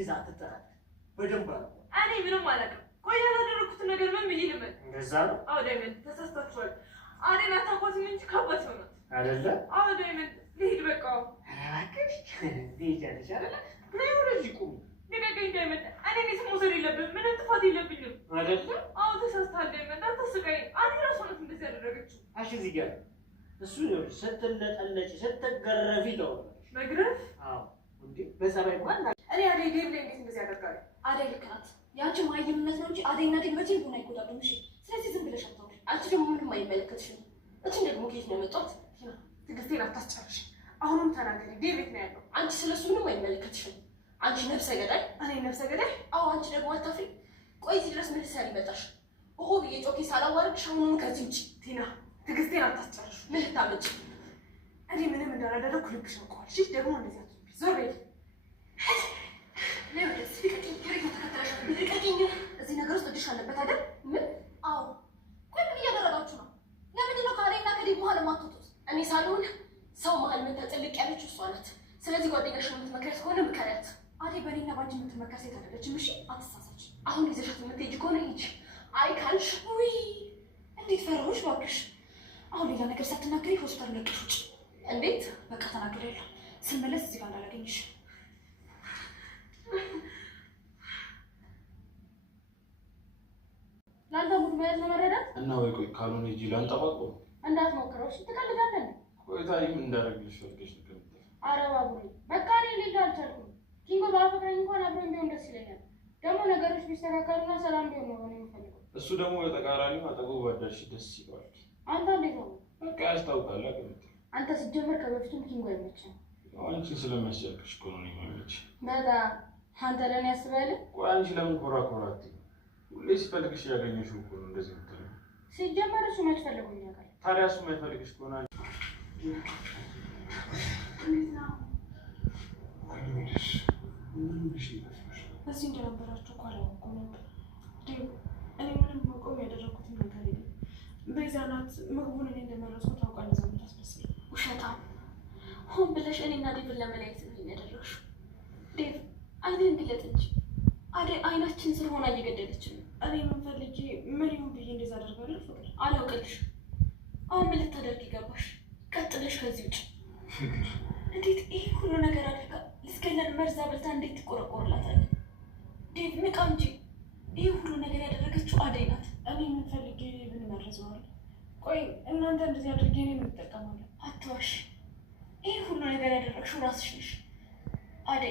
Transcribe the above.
ቤዛ አትጠራጠር በደንብ አለው እኔ ምንም አላውቅም ቆይ ያላደረኩት ነገር ምን ይልም እንደዛ ነው አዎ ዳይመንድ ተሳስታችኋል አዴና ታቆትም እንጂ ከባት ነው አይደለ አዎ ዳይመንድ ልሂድ በቃ አራከሽ ዲጃለሽ አይደለ ነው ወረጅ ቁም ንገገኝ ዳይመንድ እኔ ቤት መውሰድ የለብኝም ምንም ጥፋት የለብኝም አይደለ አዎ ተሳስታል ዳይመንድ አታስቀኝ አዴ ራሷ ናት እንደዚህ ያደረገችው አሽ እዚህ ጋር እሱ ነው ስትለጠለጭ ስትገረፊ ነው መግረፍ አዎ እንዴ በሰባይ እንኳን እኔ አዴ ዴቭ ላይ እንዴት እንደዚህ ያደርጋል አዴ ልክ ናት ያንቺ ማይምነት ነው እንጂ አዴና ዴቭ መቼ ሆነ አይቆጣጡም እሺ ስለዚህ ዝም ብለሽ አታውሪ አንቺ ደግሞ ምንም አይመለከትሽም እቺን ደግሞ ከየት ነው የመጣሁት ትግስቴን አታስጨርሽ አሁንም ተናገሪ ዴቭ የት ነው ያለው አንቺ ስለሱ ምንም አይመለከትሽም አንቺ ነፍሰ ገዳይ እኔ ነፍሰ ገዳይ አዎ አንቺ ደግሞ አታፍሪ ቆይ እዚህ ድረስ ምን ልትሰሪ መጣሽ ኦሆ ብዬ ጮኬ ሳላዋርድሽ አሁኑኑ ከዚህ ውጪ ቲና ትግስቴን አታስጨርሽ ምን ልታመጪ እኔ ምንም እንዳላደረኩ ልብሽ ነው ቆልሽ ደግሞ እንደዚህ አትሁን ዞር በይ ለምን ስልከኝ ከሪክ ተከታተለሽ ልቀቂኝ እዚህ ነገር ውስጥ እድሽ አለበት አይደል ምን አዎ ቆይ ምን እያደረጋችሁ ነው ለምንድን ነው ካለና ከዴቭ መሀል የማትወጡት እኔ ሳልሆን ሰው መሀል ምን ተጥልቅ ያለች እሷ ናት ስለዚህ ጓደኛሽን የምትመክሪያት ከሆነ ምከሪያት አዴ በእኔና ባንቺ የምትመከር ሴት አይደለችም እሺ አትሳሳች አሁን ይዘሻት የምትሄጂ ከሆነ ሂጂ አይ ካልሽ ውይ እንዴት ፈራሁሽ እባክሽ አሁን ሌላ ነገር ሳትናገሪ ሆስፒታል ለቅሽ ውጭ እንዴት በቃ ተናግሬያለሁ ስመለስ እዚህ ጋር እንዳላገኝሽ ላንተ ሙድ ማለት ነው መረዳት እና ወይ ቆይ ካልሆነ ሂጂ ላንጠባቆ እንዳትሞክረው እሺ ትቀልዳለህ ቆይታ ምን እንዳደረግልሽ ወልቀሽ ተቀምጠ ኧረ ባቡሬ በቃ እኔ ልጅ አልቻልኩም ኪንጎ ባፈቅረኝ እንኳን አብሮኝ ቢሆን ደስ ይለኛል ደግሞ ነገሮች ቢስተካከሉና ሰላም ቢሆን ነው እኔ የምፈልገው እሱ ደግሞ በተቃራኒው አጠገቡ ባዳርሽ ደስ ይለዋል አንተ እንዴት ነው በቃ ያስታውቃል አቀምጥ አንተ ስትጀምር ከበፊቱም ኪንጎ አይመችም አንቺን ስለሚያስጨንቅሽ እኮ ነው የሚመች በጣም አንተ ለኔ ያስባል ቆይ አንቺ ለምን ኮራኮራት ሁሌ ሲፈልግሽ ያገኘሽው እኮ ነው እንደዚህ የምትለው ሲጀመር እሱ መች ፈልጎኝ ያውቃል ታዲያ እሱ የማይፈልግሽ ከሆነ እዚህ እንደነበራችሁ እኮ አላወኩም ነበር ዴቭ እኔ ምንም መቆም ያደረኩትን ነገር የለም ቤዛ ናት ምግቡን እኔ እንደመረስኩ ታውቃለህ እዛ የምታስመስለኝ ውሸታም ሆን ብለሽ እኔና ዴቭን ለመለያየት ነው የሚያደርገው ዴቭ አይኔን ግለጥ እንጂ አዴ አይናችን ስለሆነ እየገደለችን ነው እኔ ምን ፈልጌ ምን ይሁን ብዬ እንደዛ አደርጋለሁ ፍቅር አላውቅልሽ አሁን ምን ልታደርጊ ገባሽ ቀጥለሽ ከዚህ ውጭ እንዴት ይሄ ሁሉ ነገር አድርጋ ልትገለን መርዛ በልታ እንዴት ትቆረቆርላታለህ ዴቭ ንቃ እንጂ ይሄ ሁሉ ነገር ያደረገችው አደይ ናት እኔ ምን ፈልጌ ምን መርዘዋለሁ ቆይ እናንተ እንደዚህ አድርጌ እኔ ምን እጠቀማለሁ አትዋሽ ይሄ ሁሉ ነገር ያደረግሽው ራስሽ ነሽ